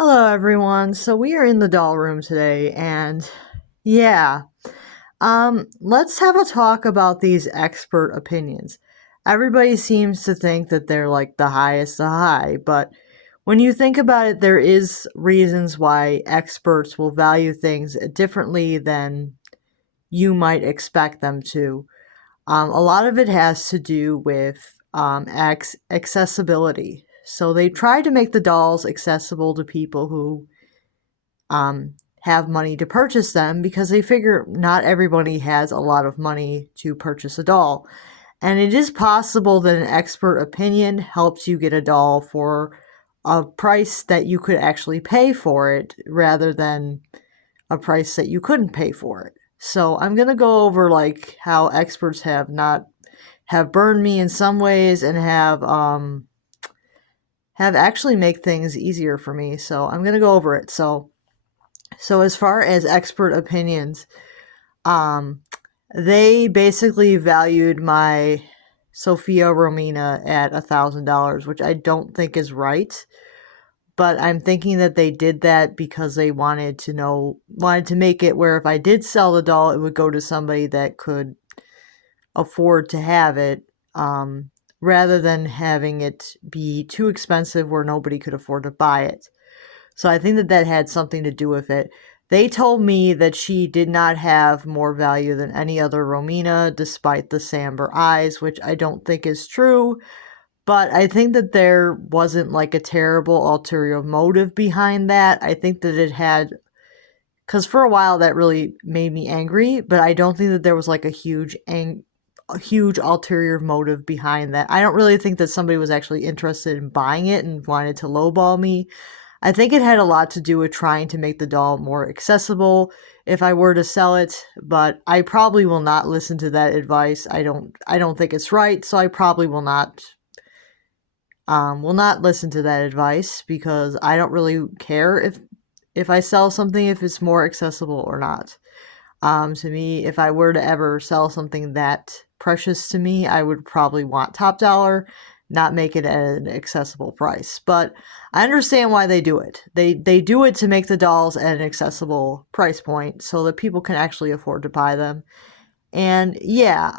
Hello, everyone. So we are in the doll room today, and yeah, let's have a talk about these expert opinions. Everybody seems to think that they're like the highest of high, but when you think about it, there is reasons why experts will value things differently than you might expect them to. A lot of it has to do with accessibility. So they try to make the dolls accessible to people who have money to purchase them because they figure not everybody has a lot of money to purchase a doll. And it is possible that an expert opinion helps you get a doll for a price that you could actually pay for it rather than a price that you couldn't pay for it. So I'm going to go over like how experts have burned me in some ways and have actually make things easier for me. So I'm going to go over it. So as far as expert opinions, um, they basically valued my Sophia Romina at $1,000, which I don't think is right. But I'm thinking that they did that because they wanted to make it where if I did sell the doll, it would go to somebody that could afford to have it, rather than having it be too expensive where nobody could afford to buy it. So I think that that had something to do with it. They told me that she did not have more value than any other Romina, despite the samber eyes, which I don't think is true. But I think that there wasn't like a terrible ulterior motive behind that. I think that it had, because for a while that really made me angry, but I don't think that there was like a huge ulterior motive behind that. I don't really think that somebody was actually interested in buying it and wanted to lowball me. I think it had a lot to do with trying to make the doll more accessible if I were to sell it, but I probably will not listen to that advice. I don't think it's right, so I probably will not listen to that advice because I don't really care if I sell something if it's more accessible or not. To me, if I were to ever sell something that precious to me, I would probably want top dollar, not make it at an accessible price. But I understand why they do it. They do it to make the dolls at an accessible price point so that people can actually afford to buy them. And yeah,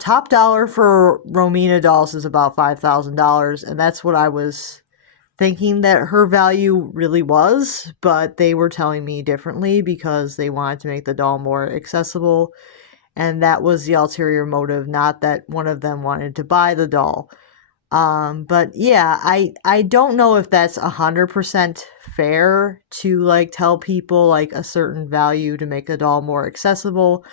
top dollar for Romina dolls is about $5,000, and that's what I was thinking that her value really was, but they were telling me differently because they wanted to make the doll more accessible, and that was the ulterior motive, not that one of them wanted to buy the doll. But yeah, I don't know if that's 100% fair to like tell people like a certain value to make a doll more accessible,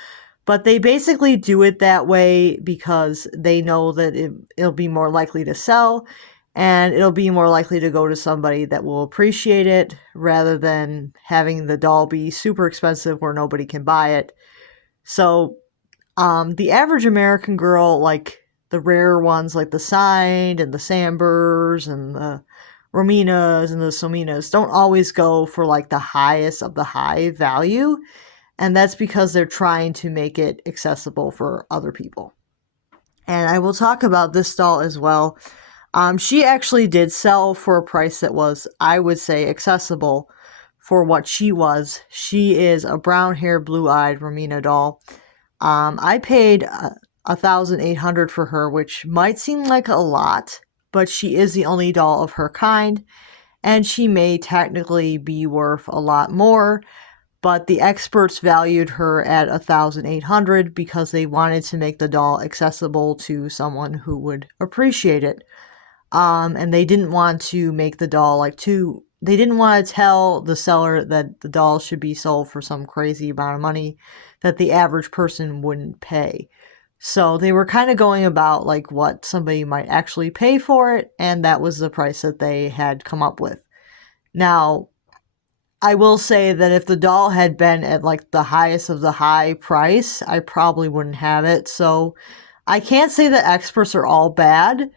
but they basically do it that way because they know that it'll be more likely to sell and it'll be more likely to go to somebody that will appreciate it rather than having the doll be super expensive where nobody can buy it. So, the average American girl, like the rare ones like the signed and the sambers and the rominas and the sominas, don't always go for like the highest of the high value, and that's because they're trying to make it accessible for other people. And I will talk about this doll as well. She actually did sell for a price that was, I would say, accessible for what she was. She is a brown hair, blue eyed Romina doll. I paid 1,800 for her, which might seem like a lot, but she is the only doll of her kind, and she may technically be worth a lot more. But the experts valued her at 1,800 because they wanted to make the doll accessible to someone who would appreciate it. And they didn't want to make the doll like too. They didn't want to tell the seller that the doll should be sold for some crazy amount of money that the average person wouldn't pay. So they were kind of going about like what somebody might actually pay for it, and that was the price that they had come up with. Now, I will say that if the doll had been at like the highest of the high price, I probably wouldn't have it. So I can't say that experts are all bad,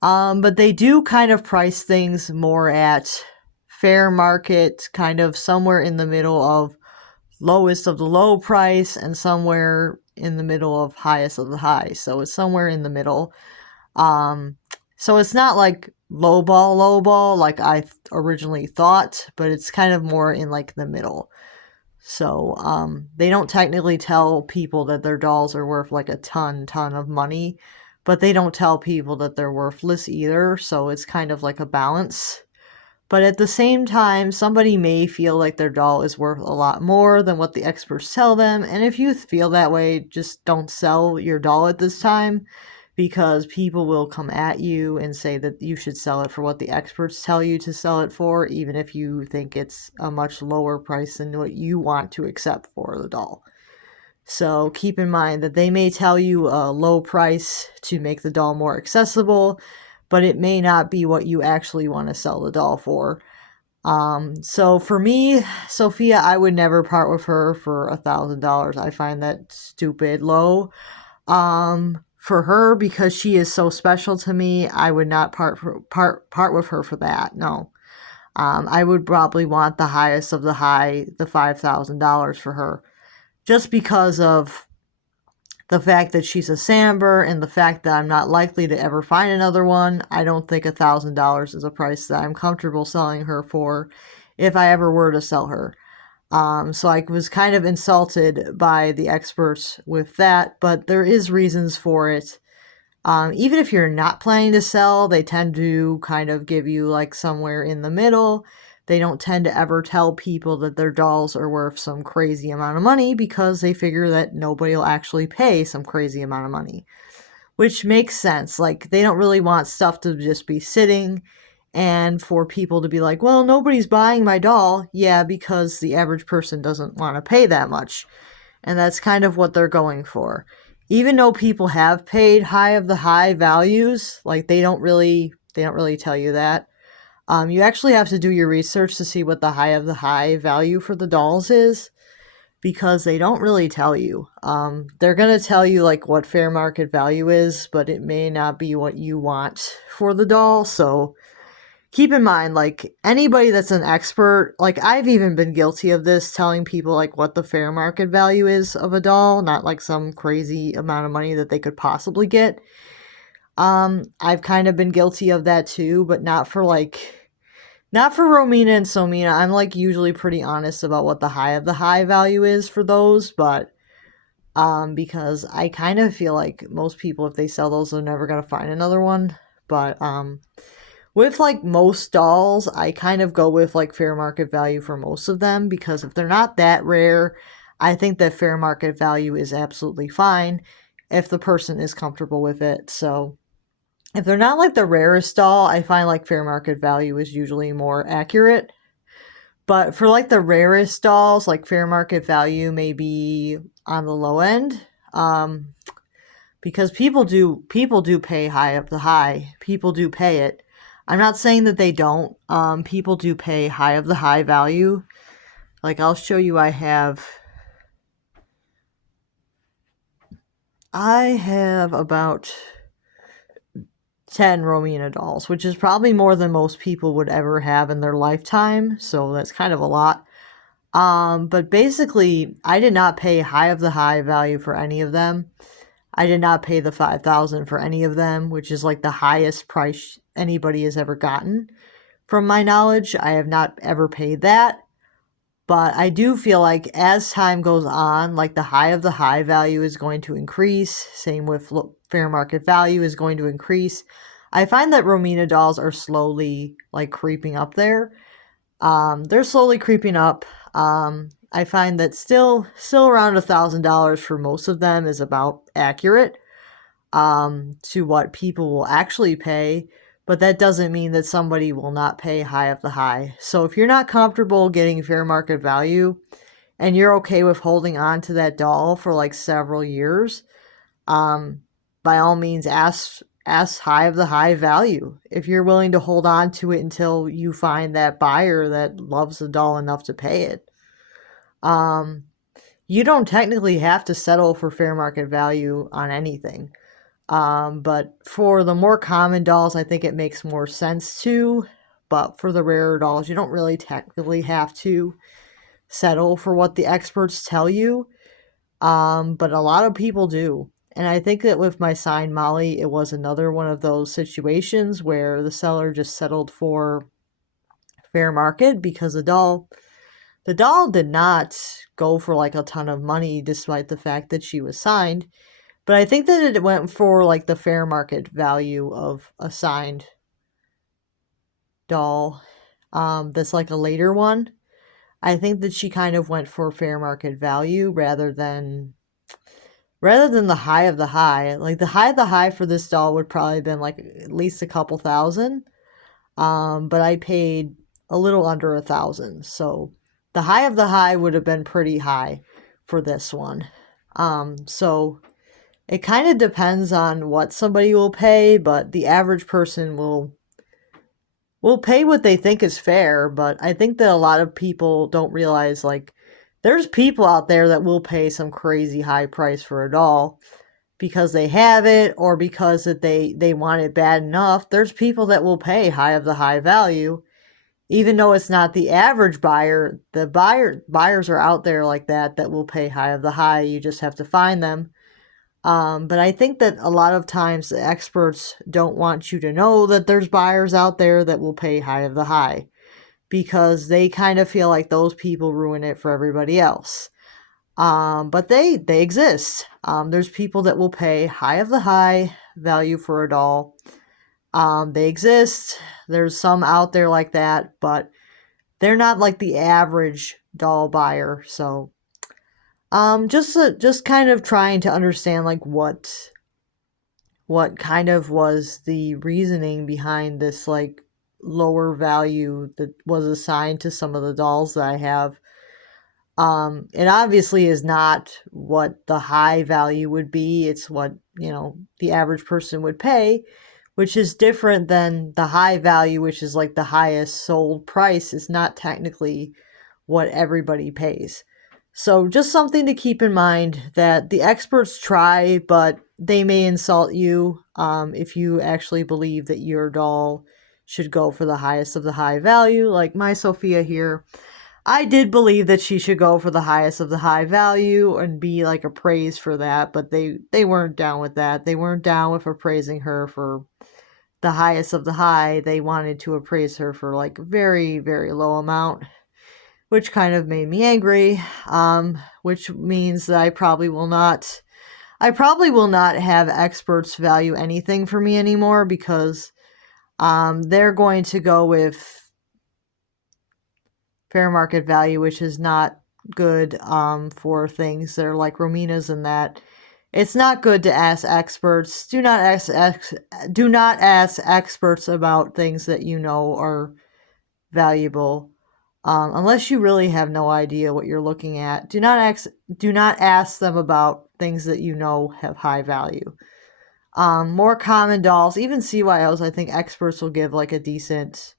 but they do kind of price things more at fair market, kind of somewhere in the middle of lowest of the low price and somewhere in the middle of highest of the high. So it's somewhere in the middle. Um, so it's not like lowball like I originally thought, but it's kind of more in like the middle. So they don't technically tell people that their dolls are worth like a ton of money, but they don't tell people that they're worthless either. So it's kind of like a balance. But at the same time, somebody may feel like their doll is worth a lot more than what the experts tell them. And if you feel that way, just don't sell your doll at this time, because people will come at you and say that you should sell it for what the experts tell you to sell it for, even if you think it's a much lower price than what you want to accept for the doll. So keep in mind that they may tell you a low price to make the doll more accessible, but it may not be what you actually want to sell the doll for. So for me, Sophia, I would never part with her for $1,000. I find that stupid low. For her, because she is so special to me, I would not part with her for that. No. I would probably want the highest of the high, the $5,000 for her, just because of the fact that she's a Samber and the fact that I'm not likely to ever find another one. I don't think $1,000 is a price that I'm comfortable selling her for if I ever were to sell her. So I was kind of insulted by the experts with that, but there is reasons for it. Even if you're not planning to sell, they tend to kind of give you like somewhere in the middle. They don't tend to ever tell people that their dolls are worth some crazy amount of money, because they figure that nobody will actually pay some crazy amount of money, which makes sense. Like, they don't really want stuff to just be sitting and for people to be like, well, nobody's buying my doll. Yeah, because the average person doesn't want to pay that much. And that's kind of what they're going for. Even though people have paid high of the high values, like they don't really tell you that. You actually have to do your research to see what the high of the high value for the dolls is, because they don't really tell you. They're going to tell you like what fair market value is, but it may not be what you want for the doll. So keep in mind, like, anybody that's an expert, like, I've even been guilty of this, telling people like what the fair market value is of a doll, not like some crazy amount of money that they could possibly get. I've kind of been guilty of that too, but not for Romina and Somina. I'm like usually pretty honest about what the high of the high value is for those, but because I kind of feel like most people, if they sell those, they're never gonna find another one. But with like most dolls, I kind of go with like fair market value for most of them, because if they're not that rare, I think that fair market value is absolutely fine if the person is comfortable with it. So if they're not like the rarest doll, I find like fair market value is usually more accurate. But for like the rarest dolls, like fair market value may be on the low end. Because people do pay high up the high. People do pay it. I'm not saying that they don't. People do pay high of the high value. Like, I'll show you. I have about 10 Romina dolls, which is probably more than most people would ever have in their lifetime. So that's kind of a lot. But basically, I did not pay high of the high value for any of them. I did not pay the $5,000 for any of them, which is like the highest price anybody has ever gotten. From my knowledge, I have not ever paid that. But I do feel like as time goes on, like the high of the high value is going to increase. Same with fair market value is going to increase. I find that Romina dolls are slowly like creeping up there. They're slowly creeping up. I find that still around $1,000 for most of them is about accurate to what people will actually pay. But that doesn't mean that somebody will not pay high of the high. So if you're not comfortable getting fair market value and you're okay with holding on to that doll for like several years, by all means ask high of the high value. If you're willing to hold on to it until you find that buyer that loves the doll enough to pay it. You don't technically have to settle for fair market value on anything. But for the more common dolls, I think it makes more sense to. But for the rarer dolls, you don't really technically have to settle for what the experts tell you. But a lot of people do. And I think that with my sign Molly, it was another one of those situations where the seller just settled for fair market because the doll did not go for like a ton of money despite the fact that she was signed. But I think that it went for like the fair market value of a signed doll. That's like a later one. I think that she kind of went for fair market value rather than the high of the high. Like the high of the high for this doll would probably have been like at least a couple thousand. But I paid a little under 1,000. So the high of the high would have been pretty high for this one. So it kind of depends on what somebody will pay, but the average person will pay what they think is fair. But I think that a lot of people don't realize, like, there's people out there that will pay some crazy high price for a doll because they have it or because that they want it bad enough. There's people that will pay high of the high value even though it's not the average buyer. The buyers are out there like that will pay high of the high. You just have to find them. But I think that a lot of times the experts don't want you to know that there's buyers out there that will pay high of the high because they kind of feel like those people ruin it for everybody else. But they exist. There's people that will pay high of the high value for a doll. They exist. There's some out there like that, but they're not like the average doll buyer. So, just kind of trying to understand like what kind of was the reasoning behind this like lower value that was assigned to some of the dolls that I have. It obviously is not what the high value would be. It's what, the average person would pay, which is different than the high value, which is like the highest sold price, is not technically what everybody pays. So just something to keep in mind that the experts try, but they may insult you if you actually believe that your doll should go for the highest of the high value. Like my Sophia here, I did believe that she should go for the highest of the high value and be like appraised for that, but they weren't down with that. They weren't down with appraising her for the highest of the high. They wanted to appraise her for like very, very low amount, which kind of made me angry. Which means that I probably will not have experts value anything for me anymore because they're going to go with fair market value, which is not good for things that are like rominas and that. It's not good to ask experts. Do not ask experts about things that you know are valuable, unless you really have no idea what you're looking at. Do not ask them about things that you know have high value. More common dolls, even CYOs, I think experts will give like a decent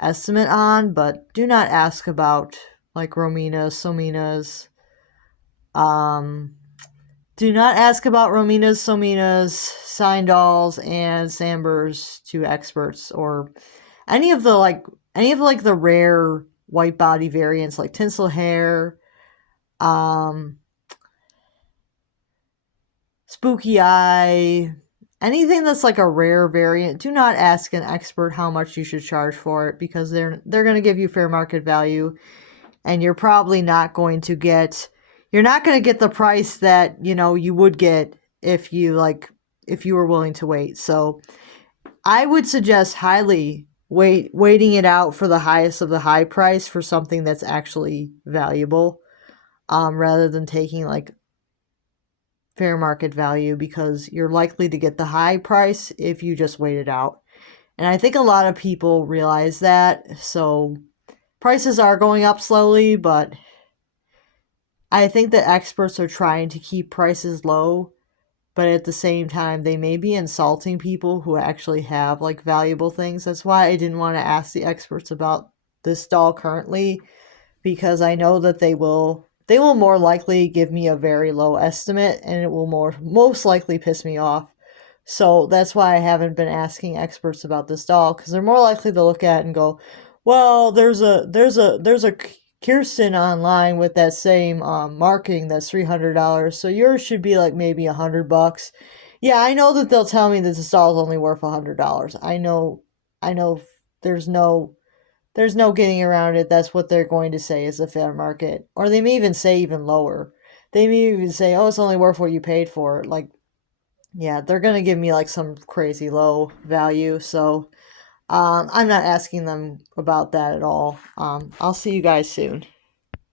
estimate on, but do not ask about like rominas, sominas. Do not ask about rominas, sominas, sign dolls, and sambers to experts or any of the rare white body variants like tinsel hair, um, spooky eye, anything that's like a rare variant. Do not ask an expert how much you should charge for it because they're going to give you fair market value, and you're probably not going to get the price that you would get if you were willing to wait. So I would suggest highly waiting it out for the highest of the high price for something that's actually valuable, rather than taking like fair market value because you're likely to get the high price if you just wait it out. And I think a lot of people realize that. So prices are going up slowly, but I think that experts are trying to keep prices low, but at the same time, they may be insulting people who actually have like valuable things. That's why I didn't want to ask the experts about this doll currently, because I know that they will more likely give me a very low estimate and it will most likely piss me off. So that's why I haven't been asking experts about this doll, because they're more likely to look at it and go, well, there's a Kirsten online with that same marketing that's $300. So yours should be like maybe $100. Yeah, I know that they'll tell me that the stall is only worth $100. I know. There's no, there's no getting around it. That's what they're going to say is the fair market, or they may even say even lower. They may even say, "Oh, it's only worth what you paid for it." Like, yeah, they're gonna give me like some crazy low value. So, I'm not asking them about that at all. I'll see you guys soon.